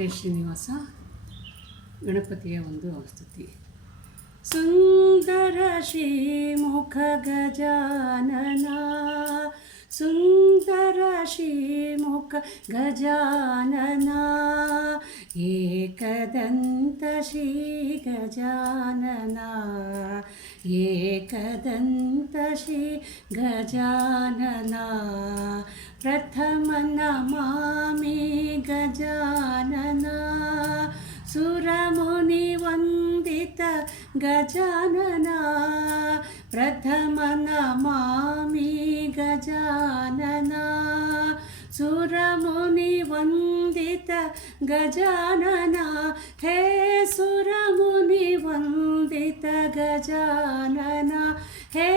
ವೆಂಕಟೇಶ ಶ್ರೀನಿವಾಸ ಗಣಪತಿಯ ಒಂದು ಸ್ತುತಿ. ಸುಂದರ ಶ್ರೀಮುಖ ಗಜಾನನ, ಸುಂದರ ಶ್ರೀಮುಖ ಗಜಾನನ, ಏಕದಂತ ಶ್ರೀ ಗಜಾನನ, ಏಕದಂತ ಶ್ರೀ ಗಜಾನನ, ಪ್ರಥಮ ನಮಾಮಿ ಗಜಾನನ, ಸುರಮುನಿ ವಂದಿತ ಗಜಾನನ, ಪ್ರಥಮ ನಮಾಮಿ ಗಜಾನನ, ಸುರಮುನಿ ವಂದಿತ ಗಜಾನನ, ಹೇ ಸುರಮುನಿ ವಂದಿತ ಗಜಾನನ, ಹೇ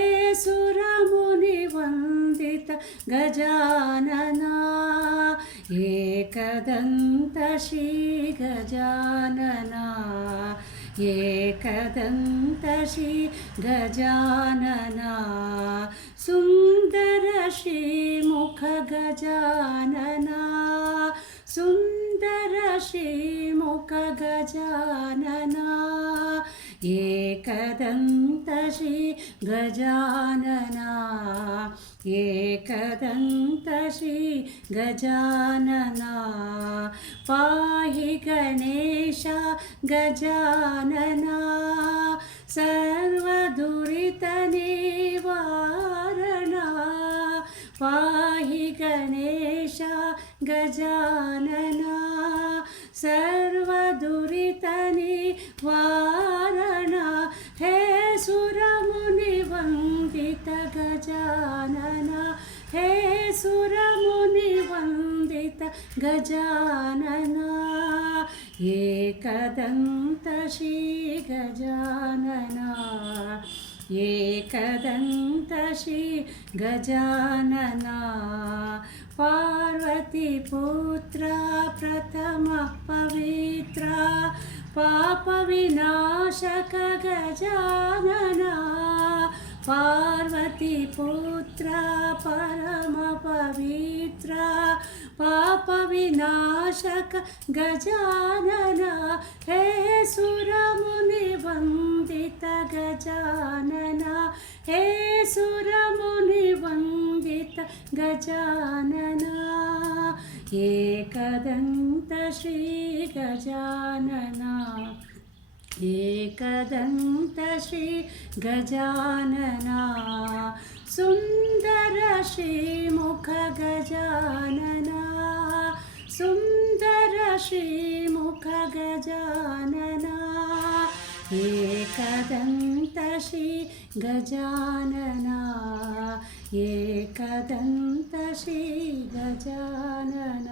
ಸುರಮುನಿ ವಂದಿತ ಗಜಾನನ, ಏಕದಂತ ಶ್ರೀ ಗಜಾನನ, ಏಕದಂತ ಶ್ರೀ ಗಜಾನನ, ಸುಂದರ ಶ್ರೀಮುಖ ಗಜಾನನ, ಸುಂದರ ಶ್ರೀಮುಖ ಗಜಾನನ, ಏಕದಂತ ಶ್ರೀ ಗಜಾನನ, ಏಕದಂತ ಶ್ರೀ ಗಜಾನನ, ಪಾಹಿ ಗಣೇಶ ಗಜಾನನ, ಸರ್ವದುರಿತ ನಿವಾರಣ, ಪಾಹಿ ಗಣೇಶ ಗಜಾನನ, ಸರ್ವದುರಿತ ನಿವಾರಣ, ಹೇ ಸುರಮುನಿ ವಂದಿತ ಗಜಾನನ, ಹೇ ಸುರಮುನಿ ವಂದಿತ ಗಜಾನನ, ಏಕದಂತ ಶ್ರೀ ಗಜಾನನ, ಏಕದಂತ ಶ್ರೀ ಗಜಾನನ, ಪಾರ್ವತಿ ಪುತ್ರ ಪ್ರಥಮ ಪವಿತ್ರ, ಪಾಪ ವಿನಾಶಕ ಗಜಾನನ, ಪಾರ್ವತಿ ಪುತ್ರ ಪರಮ ಪವಿತ್ರ, ಪಾಪ ವಿನಾಶಕ ಗಜಾನನ, ಹೇ ಸುರಮುನಿ ವಂದಿತ ಗಜಾನನ, ಹೇ ಸುರಮುನಿ ವಂದಿತ ಗಜಾನನ, ಏಕದಂತ ಶ್ರೀ ಗಜಾನನ, ಏಕದಂತ ಶ್ರೀ ಗಜಾನನ, ಸುಂದರ ಶ್ರೀಮುಖ ಗಜಾನನ, ಸುಂದರ ಶ್ರೀಮುಖ ಗಜಾನನ, ಏಕದಂತ ಶ್ರೀ ಗಜಾನನ, ಏಕದಂತ ಶ್ರೀ ಗಜಾನನ.